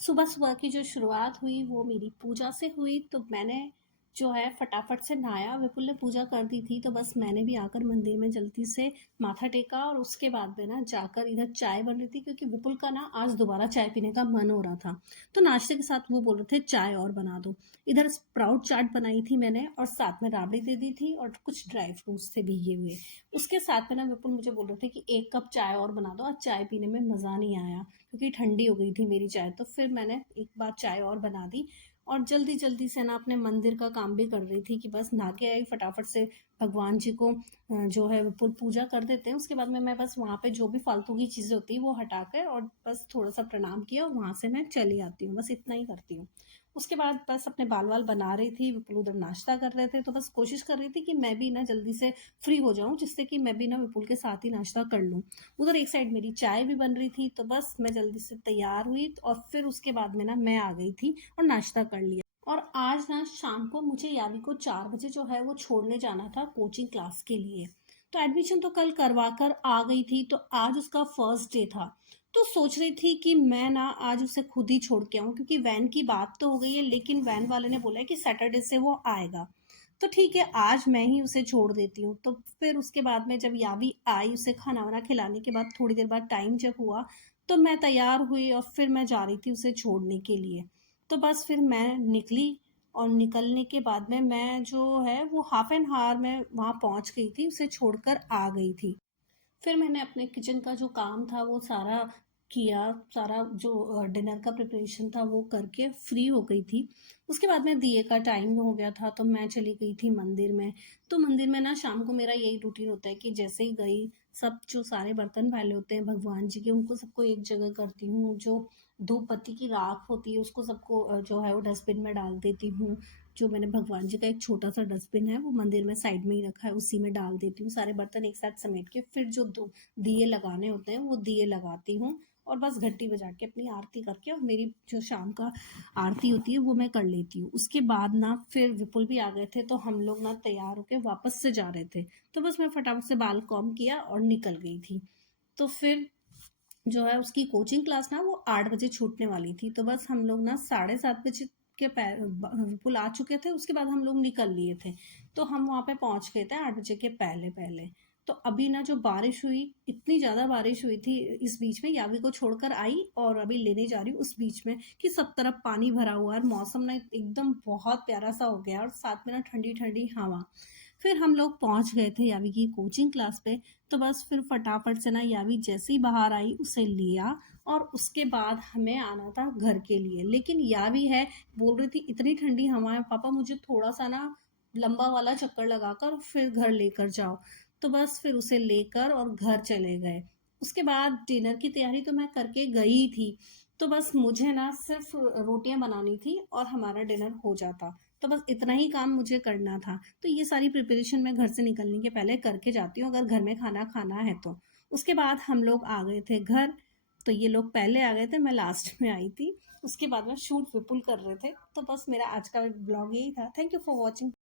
सुबह-सुबह की जो शुरुआत हुई वो मेरी पूजा से हुई, तो मैंने जो है फटाफट से नहाया। विपुल ने पूजा कर दी थी, तो बस मैंने भी आकर मंदिर में जल्दी से माथा टेका और उसके बाद में ना जाकर इधर चाय बन रही थी क्योंकि विपुल का ना आज दोबारा चाय पीने का मन हो रहा था। तो नाश्ते के साथ वो बोल रहे थे चाय और बना दो। इधर स्प्राउट चाट बनाई थी मैंने और साथ में राबड़ी दे दी थी और कुछ ड्राई फ्रूट्स थे भीगे हुए। उसके साथ में ना विपुल मुझे बोल रहे थे कि 1 कप चाय और बना दो, आज चाय पीने में मज़ा नहीं आया। क्योंकि ठंडी हो गई थी मेरी चाय, तो फिर मैंने एक बार चाय और बना दी और जल्दी जल्दी से ना अपने मंदिर का काम भी कर रही थी कि बस नहा के आई फटाफट से भगवान जी को जो है पूजा कर देते हैं। उसके बाद में मैं बस वहाँ पे जो भी फालतू की चीज़ें होती है वो हटा कर और बस थोड़ा सा प्रणाम किया और वहाँ से मैं चली आती हूँ, बस इतना ही करती हूँ। उसके बाद बस अपने बाल वाल बना रही थी, विपुल उधर नाश्ता कर रहे थे, तो बस कोशिश कर रही थी कि मैं भी ना जल्दी से फ्री हो जाऊं जिससे कि मैं भी ना विपुल के साथ ही नाश्ता कर लूं। उधर एक साइड मेरी चाय भी बन रही थी, तो बस मैं जल्दी से तैयार हुई और फिर उसके बाद में ना मैं आ गई थी और नाश्ता कर लिया। और आज ना शाम को मुझे यावी को 4 बजे जो है वो छोड़ने जाना था कोचिंग क्लास के लिए। तो एडमिशन तो कल करवा कर आ गई थी, तो आज उसका फर्स्ट डे था। तो सोच रही थी कि मैं ना आज उसे खुद ही छोड़ के आऊँ क्योंकि वैन की बात तो हो गई है, लेकिन वैन वाले ने बोला है कि सैटरडे से वो आएगा। तो ठीक है, आज मैं ही उसे छोड़ देती हूँ। तो फिर उसके बाद में जब यावी आई, उसे खाना वाना खिलाने के बाद थोड़ी देर बाद टाइम जब हुआ, तो मैं तैयार हुई और फिर मैं जा रही थी उसे छोड़ने के लिए। तो बस फिर मैं निकली और निकलने के बाद में मैं जो है वो हाफ एन हावर में वहाँ पहुँच गई थी, उसे छोड़कर आ गई थी। फिर मैंने अपने किचन का जो काम था वो सारा किया, सारा जो डिनर का प्रिपरेशन था वो करके फ्री हो गई थी। उसके बाद में दिए का टाइम हो गया था, तो मैं चली गई थी मंदिर में। तो मंदिर में ना शाम को मेरा यही रूटीन होता है कि जैसे ही गई, सब जो सारे बर्तन फैले होते हैं भगवान जी के उनको सबको एक जगह करती हूँ। जो धूप बत्ती की राख होती है उसको सबको जो है वो डस्टबिन में डाल देती हूँ। जो मैंने भगवान जी का एक छोटा सा डस्टबिन है वो मंदिर में साइड में ही रखा है, उसी में डाल देती हूँ सारे बर्तन एक साथ समेट के। फिर जो दिए लगाने होते हैं वो दिए लगाती हूँ और बस घंटी बजा के अपनी आरती करके और मेरी जो शाम का आरती होती है वो मैं कर लेती हूँ। उसके बाद ना फिर विपुल भी आ गए थे, तो हम लोग ना तैयार होके वापस से जा रहे थे। तो बस मैं फटाफट से बाल कॉम किया और निकल गई थी। तो फिर जो है उसकी कोचिंग क्लास ना वो 8 बजे छूटने वाली थी, तो बस हम लोग ना 7:30 बजे के विपुल आ चुके थे। उसके बाद हम लोग निकल लिए थे, तो हम वहाँ पे पहुँच गए थे 8 बजे के पहले पहले। तो अभी ना जो बारिश हुई, इतनी ज़्यादा बारिश हुई थी इस बीच में, यावी को छोड़कर आई और अभी लेने जा रही हूँ उस बीच में कि सब तरफ पानी भरा हुआ है और मौसम ना एकदम बहुत प्यारा सा हो गया और साथ में ना ठंडी ठंडी हवा। फिर हम लोग पहुंच गए थे यावी की कोचिंग क्लास पे। तो बस फिर फटाफट से ना यावी जैसे ही बाहर आई उसे लिया और उसके बाद हमें आना था घर के लिए। लेकिन यावी है, बोल रही थी इतनी ठंडी हवा है पापा, मुझे थोड़ा सा ना लंबा वाला चक्कर लगाकर फिर घर लेकर जाओ। तो बस फिर उसे लेकर और घर चले गए। उसके बाद डिनर की तैयारी तो मैं करके गई थी, तो बस मुझे ना सिर्फ रोटियां बनानी थी और हमारा डिनर हो जाता। तो बस इतना ही काम मुझे करना था। तो ये सारी प्रिपरेशन मैं घर से निकलने के पहले करके जाती हूँ अगर घर में खाना खाना है तो। उसके बाद हम लोग आ गए थे घर, तो ये लोग पहले आ गए थे, मैं लास्ट में आई थी। उसके बाद में शूट विपुल कर रहे थे। तो बस मेरा आज का ब्लॉग यही था। Thank you for watching.